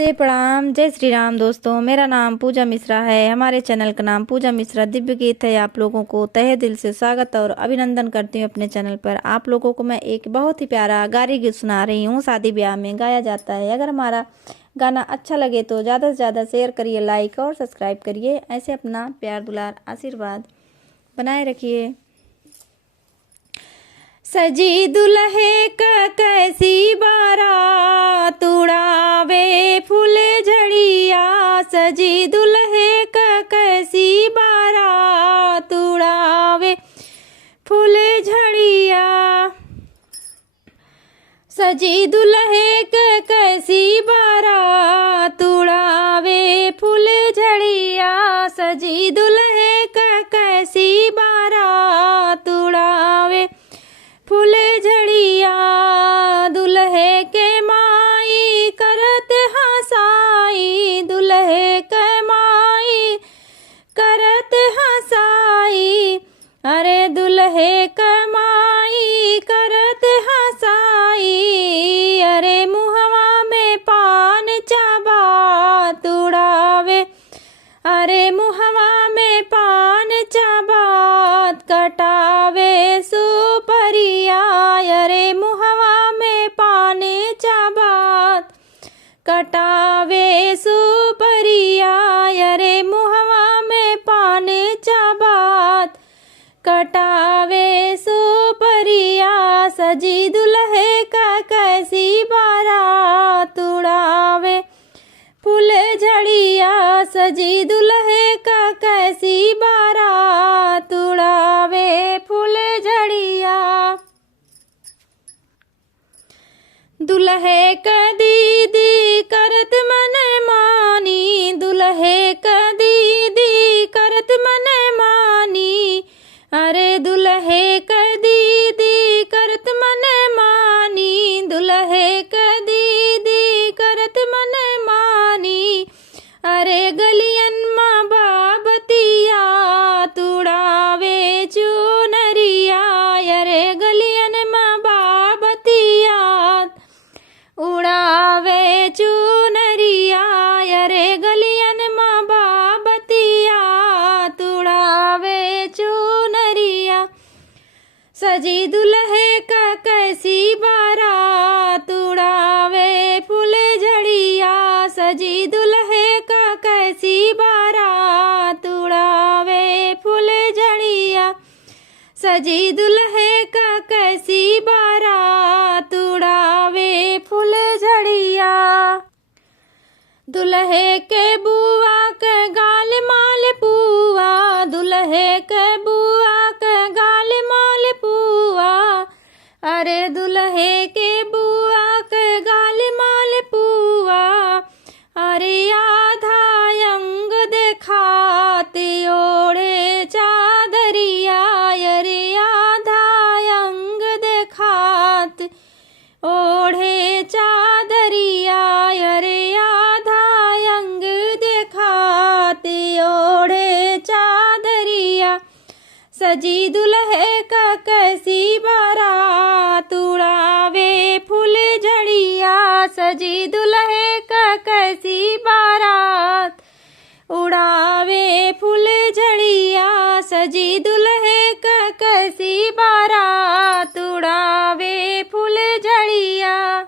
नमस्ते, प्रणाम, जय श्री राम। दोस्तों, मेरा नाम पूजा मिश्रा है। हमारे चैनल का नाम पूजा मिश्रा दिव्य गीत है। आप लोगों को तहे दिल से स्वागत और अभिनंदन करती हूँ अपने चैनल पर। आप लोगों को मैं एक बहुत ही प्यारा गारी गीत सुना रही हूँ। शादी ब्याह में गाया जाता है। अगर हमारा गाना अच्छा लगे तो ज़्यादा से ज़्यादा शेयर करिए, लाइक और सब्सक्राइब करिए। ऐसे अपना प्यार दुलार आशीर्वाद बनाए रखिए। सजी दुल्हे का कैसी बारात उड़ावे फूले झड़िया, सजी दुल्हे का कैसी बारात उड़ावे फूले झड़िया, सजी दुल्हे का कैसी बारात उड़ावे फूले झड़िया, सजी दुल्हे का कैसी बारात उड़ावे फूले झड़िया। दुल्हे के माई करत हंसाई, दुल्हे के माई करत हंसाई, अरे दुल्हे के माई करत हंसाई, अरे मुहवा में पान चबात उड़ावे, अरे मुहवा में पान चबात कटावे सुपरिया, अरे मुहवा में पान चबात कटावे सुपरिया, अरे मुहवा में पान चबात कटावे सुपरिया। सजी दुल्हे का कैसी बारात उड़ावे फूले झड़िया, सजी दुल्हे का कैसी बारात उड़ावे फूले झड़िया। दुल्हे का दीदी करत मन मानी, दुल्हे का दीदी करत मन मानी, अरे दुल्हे का दीदी करत मन मानी, दुल्हे का दीदी करत मन मानी, अरे गलियन माँ बाबतिया तुड़ावे चुनरिया, अरे गलियन माँ बाबतिया उड़ावे चुनरिया, अरे गलियन माँ बाबतिया तुड़ावे चुनरिया। सजी दुल्हे का कैसी बारात उड़ावे फूले झड़िया, सजी दुल्हे का कैसी बारात उड़ावे फूले झड़िया, सजी दुल्हे का कैसी बारात उड़ावे फूले झड़िया। दुल्हे के बुआ के गाल माल पुआ, दुल्हे के बुआ के गाल माल पुआ, अरे दुल्हे के बुआ के गाल माल पुआ, अरे आधा अंग दिखाती ओढ़े चादरिया, अरे आधा अंग दिखाती ओढ़े चादरिया, अरे आधा अंग दिखाती ओढ़े चादरिया। सजी दुल्हे का कैसी बारात उड़ावे फूले झड़िया, सजी दुल्हे का कैसी बारात उड़ावे फूले झड़िया, सजी दुल्हे का कैसी बारात उड़ावे फूले झड़िया।